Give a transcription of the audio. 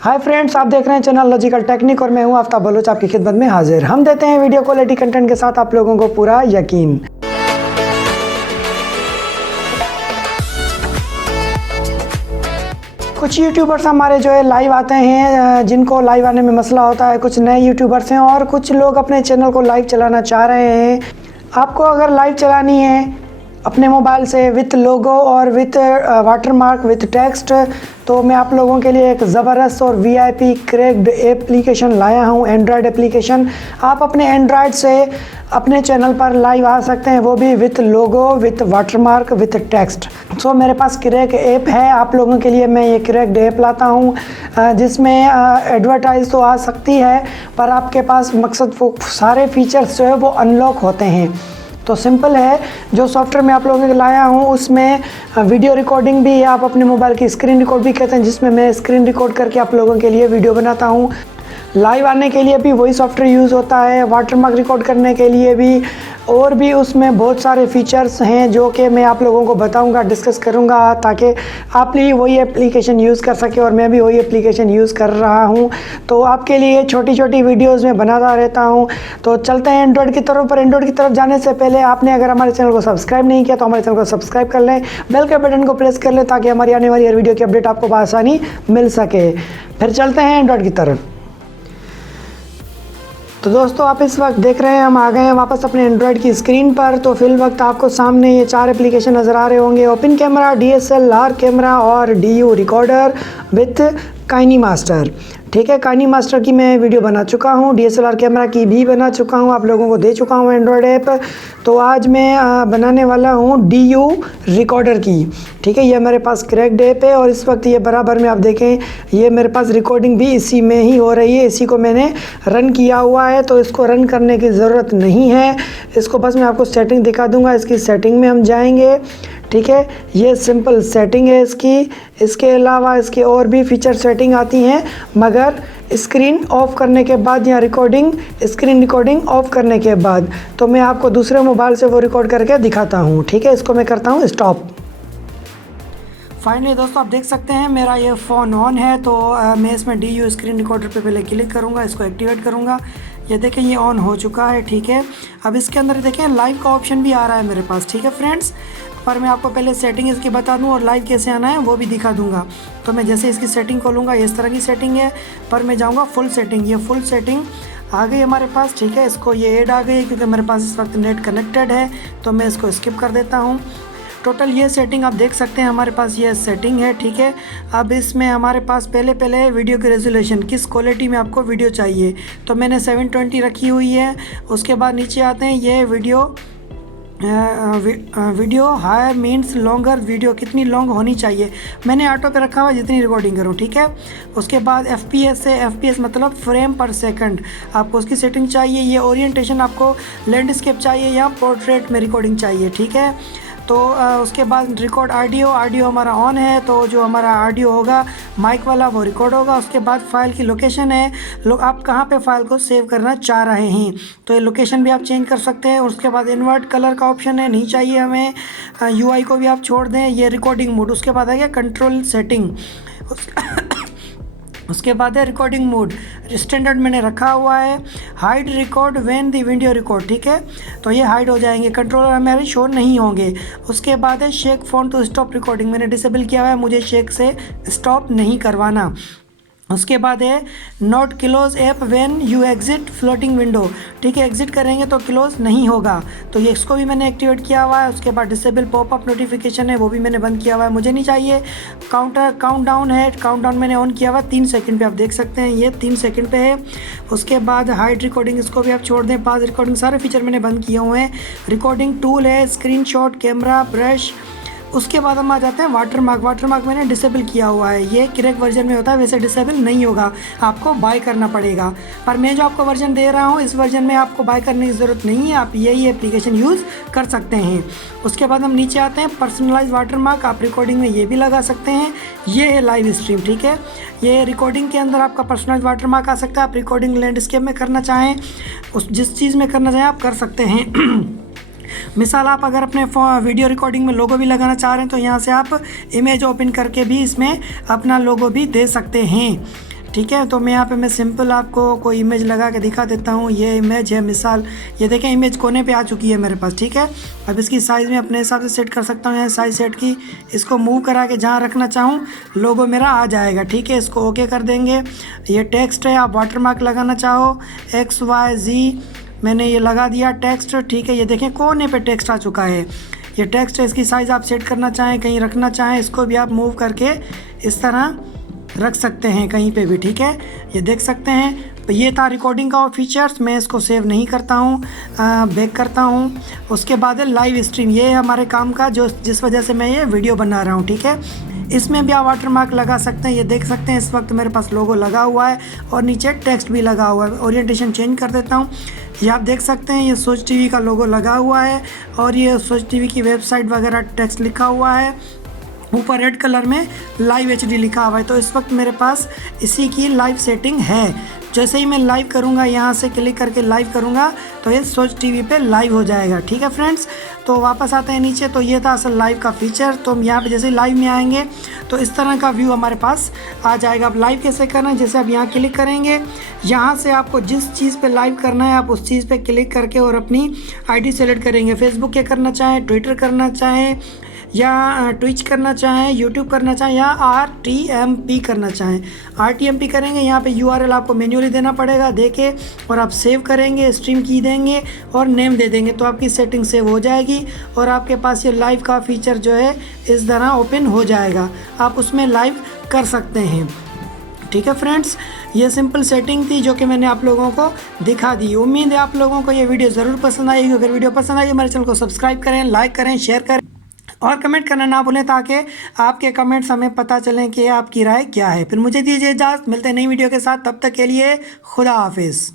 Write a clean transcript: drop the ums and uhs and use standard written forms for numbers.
Hi friends, आप देख रहे हैं चैनल लॉजिकल टेक्निक और मैं हूं आफ्ताब बलोच आपकी खिदमत में हाजिर। हम देते हैं वीडियो क्वालिटी कंटेंट के साथ आप लोगों को पूरा यकीन। कुछ यूट्यूबर्स हमारे जो है लाइव आते हैं, जिनको लाइव आने में मसला होता है। कुछ नए यूट्यूबर्स हैं और कुछ लोग अपने चैनल को लाइव चलाना चाह रहे हैं। आपको अगर लाइव चलानी है अपने मोबाइल से विथ लोगो और विथ वाटरमार्क विथ टेक्स्ट, तो मैं आप लोगों के लिए एक ज़बरदस्त और वीआईपी क्रैक्ड एप्लीकेशन लाया हूं, एंड्रॉयड एप्लीकेशन। आप अपने एंड्रॉयड से अपने चैनल पर लाइव आ सकते हैं, वो भी with logo with watermark with text. So मेरे पास क्रैक ऐप है। आप लोगों के लिए मैं ये क्रैक्ड ऐप लाता हूं जिसमें एडवर्टाइज तो आ सकती है, पर आपके पास मकसद वो सारे फीचर्स जो है वो अनलॉक होते हैं। तो सिंपल है, जो सॉफ्टवेयर मैं आप लोगों के लिए लाया हूँ उसमें वीडियो रिकॉर्डिंग भी है। आप अपने मोबाइल की स्क्रीन रिकॉर्ड भी कहते हैं, जिसमें मैं स्क्रीन रिकॉर्ड करके आप लोगों के लिए वीडियो बनाता हूँ। लाइव आने के लिए भी वही सॉफ्टवेयर यूज़ होता है, वाटरमार्क रिकॉर्ड करने के लिए भी, और भी उसमें बहुत सारे फीचर्स हैं जो कि मैं आप लोगों को बताऊंगा, डिस्कस करूंगा, ताकि आप लिए वही एप्लीकेशन यूज़ कर सके और मैं भी वही एप्लीकेशन यूज़ कर रहा हूं। तो आपके लिए छोटी छोटी वीडियोस में बनाता रहता हूं। तो चलते हैं एंड्रॉयड की तरफ। पर एंड्रॉयड की तरफ जाने से पहले आपने अगर हमारे चैनल को सब्सक्राइब नहीं किया तो हमारे चैनल को सब्सक्राइब कर लें, बेल के बटन को प्रेस कर लें ताकि हमारी आने वाली हर वीडियो की अपडेट आपको बआसानी मिल सके। फिर चलते हैं एंड्रॉयड की तरफ। तो दोस्तों, आप इस वक्त देख रहे हैं हम आ गए हैं वापस अपने एंड्रॉयड की स्क्रीन पर। तो फिल वक्त आपको सामने ये 4 एप्लीकेशन नज़र आ रहे होंगे: ओपन कैमरा, DSLR कैमरा और DU रिकॉर्डर विथ काइनीमास्टर। ठीक है, काइनीमास्टर की मैं वीडियो बना चुका हूँ, DSLR कैमरा की भी बना चुका हूँ, आप लोगों को दे चुका हूँ एंड्रॉयड ऐप। तो आज मैं बनाने वाला हूँ DU रिकॉर्डर की। ठीक है, ये मेरे पास क्रैक्ड ऐप है और इस वक्त ये बराबर में आप देखें, ये मेरे पास रिकॉर्डिंग भी इसी में ही हो रही है। इसी को मैंने रन किया हुआ है, तो इसको रन करने की ज़रूरत नहीं है। इसको बस मैं आपको सेटिंग दिखा दूँगा। इसकी सेटिंग में हम जाएंगे। ठीक है, ये सिंपल सेटिंग है इसकी। इसके अलावा इसके और भी फीचर सेटिंग आती हैं, मगर स्क्रीन ऑफ करने के बाद या स्क्रीन रिकॉर्डिंग ऑफ करने के बाद, तो मैं आपको दूसरे मोबाइल से वो रिकॉर्ड करके दिखाता हूँ। ठीक है, इसको मैं करता हूँ स्टॉप। फाइनली दोस्तों, आप देख सकते हैं मेरा ये फ़ोन ऑन है। तो मैं इसमें DU स्क्रीन रिकॉर्डर पे पहले क्लिक करूँगा, इसको एक्टिवेट करूँगा। ये देखें, ये ऑन हो चुका है। ठीक है, अब इसके अंदर देखें लाइव का ऑप्शन भी आ रहा है मेरे पास। ठीक है फ्रेंड्स, पर मैं आपको पहले सेटिंग इसकी बता दूं और लाइव कैसे आना है वो भी दिखा दूंगा। तो मैं जैसे इसकी सेटिंग खोलूँगा, इस तरह की सेटिंग है, पर मैं जाऊँगा फुल सेटिंग। ये फुल सेटिंग आ गई हमारे पास। ठीक है, इसको ये ऐड आ गई क्योंकि मेरे पास इस वक्त नेट कनेक्टेड है, तो मैं इसको स्किप कर देता हूँ। टोटल ये सेटिंग आप देख सकते हैं, हमारे पास ये सेटिंग है। ठीक है, अब इसमें हमारे पास पहले वीडियो की रेजोल्यूशन, किस क्वालिटी में आपको वीडियो चाहिए, तो मैंने 720 रखी हुई है। उसके बाद नीचे आते हैं ये video high means longer, video कितनी लॉन्ग होनी चाहिए, मैंने ऑटो पे रखा हुआ जितनी रिकॉर्डिंग करूँ। ठीक है, उसके बाद FPS है, FPS मतलब फ्रेम पर सेकंड, आपको उसकी सेटिंग चाहिए। ये ओरिएंटेशन आपको लैंडस्केप चाहिए या पोर्ट्रेट में रिकॉर्डिंग चाहिए। ठीक है, तो उसके बाद रिकॉर्ड ऑडियो हमारा ऑन है, तो जो हमारा ऑडियो होगा माइक वाला वो रिकॉर्ड होगा। उसके बाद फाइल की लोकेशन है, आप कहाँ पे फाइल को सेव करना चाह रहे हैं, तो ये लोकेशन भी आप चेंज कर सकते हैं। उसके बाद इन्वर्ट कलर का ऑप्शन है, नहीं चाहिए हमें। UI को भी आप छोड़ दें। ये रिकॉर्डिंग मोड, उसके बाद आ गया कंट्रोल सेटिंग। उसके बाद है रिकॉर्डिंग मोड, स्टैंडर्ड मैंने रखा हुआ है। Hide record when the video record. ठीक है, तो ये हाइड हो जाएंगे, कंट्रोलर हमारे शो नहीं होंगे। उसके बाद है shake phone to stop recording, मैंने डिसेबल किया हुआ है, मुझे शेक से स्टॉप नहीं करवाना। उसके बाद है not close app when you exit floating window. ठीक है, एग्जिट करेंगे तो क्लोज नहीं होगा, तो ये इसको भी मैंने एक्टिवेट किया हुआ है। उसके बाद डिसेबल पॉपअप नोटिफिकेशन है, वो भी मैंने बंद किया हुआ है, मुझे नहीं चाहिए। काउंटडाउन है, काउंटडाउन मैंने ऑन किया हुआ 3 सेकंड पे, आप देख सकते हैं ये 3 सेकंड पे है। उसके बाद हाइड रिकॉर्डिंग, इसको भी आप छोड़ दें। पास रिकॉर्डिंग, सारे फीचर मैंने बंद किए हुए हैं। रिकॉर्डिंग टूल है, स्क्रीनशॉट, कैमरा, ब्रश। उसके बाद हम आ जाते हैं वाटरमार्क मैंने डिसेबल किया हुआ है। ये क्रैक वर्जन में होता है, वैसे डिसेबल नहीं होगा, आपको बाय करना पड़ेगा। पर मैं जो आपको वर्जन दे रहा हूँ, इस वर्जन में आपको बाय करने की ज़रूरत नहीं है, आप यही एप्लीकेशन यूज़ कर सकते हैं। उसके बाद हम नीचे आते हैं पर्सनलाइज वाटरमार्क, आप रिकॉर्डिंग में ये भी लगा सकते हैं। ये है लाइव स्ट्रीम। ठीक है, ये रिकॉर्डिंग के अंदर आपका पर्सनलाइज वाटरमार्क आ सकता है। आप रिकॉर्डिंग लैंडस्केप में करना चाहें, जिस चीज़ में करना चाहें आप कर सकते हैं। मिसाल, आप अगर अपने वीडियो रिकॉर्डिंग में लोगो भी लगाना चाह रहे हैं तो यहाँ से आप इमेज ओपन करके भी इसमें अपना लोगो भी दे सकते हैं। ठीक है। तो मैं यहाँ पे मैं सिंपल आपको कोई इमेज लगा के दिखा देता हूँ। ये इमेज है, मिसाल ये देखें इमेज कोने पे आ चुकी है मेरे पास, ठीक है। अब इसकी साइज़ में अपने हिसाब से सेट कर सकता हूँ। यहाँ साइज़ सेट की, इसको मूव करा के जहाँ रखना चाहूँ लोगो मेरा आ जाएगा, ठीक है। इसको ओके कर देंगे। ये टेक्स्ट है, आप वाटर मार्क लगाना चाहो XYZ, मैंने ये लगा दिया टेक्स्ट, ठीक है। ये देखें कोने पे टेक्स्ट आ चुका है, ये टेक्स्ट है। इसकी साइज़ आप सेट करना चाहें, कहीं रखना चाहें, इसको भी आप मूव करके इस तरह रख सकते हैं कहीं पे भी, ठीक है। ये देख सकते हैं। तो ये था रिकॉर्डिंग का फीचर्स। मैं इसको सेव नहीं करता हूँ, बैक करता हूँ। उसके बाद है लाइव स्ट्रीम, ये है हमारे काम का जो जिस वजह से मैं ये वीडियो बना रहा हूँ, ठीक है। इसमें भी आप वाटर मार्क लगा सकते हैं। ये देख सकते हैं इस वक्त मेरे पास लोगो लगा हुआ है और नीचे टेक्स्ट भी लगा हुआ है। ओरिएंटेशन चेंज कर देता हूँ। ये आप देख सकते हैं, ये सोच टीवी का लोगो लगा हुआ है और ये सोच टीवी की वेबसाइट वगैरह टेक्स्ट लिखा हुआ है। ऊपर रेड कलर में लाइव HD लिखा हुआ है। तो इस वक्त मेरे पास इसी की लाइव सेटिंग है। जैसे ही मैं लाइव करूंगा, यहाँ से क्लिक करके लाइव करूंगा तो ये सोच टीवी पे लाइव हो जाएगा, ठीक है फ्रेंड्स। तो वापस आते हैं नीचे। तो ये था असल लाइव का फीचर। तो हम यहाँ पे जैसे लाइव में आएंगे तो इस तरह का व्यू हमारे पास आ जाएगा। अब लाइव कैसे करना है, जैसे आप यहाँ क्लिक करेंगे, यहाँ से आपको जिस चीज़ पे लाइव करना है आप उस चीज़ पे क्लिक करके और अपनी ID सेलेक्ट करेंगे। फेसबुक के करना चाहें, ट्विटर करना चाहें या ट्विच करना चाहें, यूट्यूब करना चाहें या RTMP करना चाहें। RTMP करेंगे, यहाँ पे URL आपको मैन्युअली देना पड़ेगा, देके और आप सेव करेंगे, स्ट्रीम की देंगे और नेम दे देंगे तो आपकी सेटिंग सेव हो जाएगी और आपके पास ये लाइव का फीचर जो है इस तरह ओपन हो जाएगा। आप उसमें लाइव कर सकते हैं, ठीक है फ्रेंड्स। ये सिंपल सेटिंग थी जो कि मैंने आप लोगों को दिखा दी। उम्मीद है आप लोगों को ये वीडियो ज़रूर पसंद आएगी। अगर वीडियो पसंद आई हमारे चैनल को सब्सक्राइब करें, लाइक करें, शेयर करें और कमेंट करना ना भूलें ताकि आपके कमेंट्स हमें पता चलें कि आपकी राय क्या है। फिर मुझे दीजिए इजाज़त, मिलते हैं नई वीडियो के साथ। तब तक के लिए खुदा हाफिज़।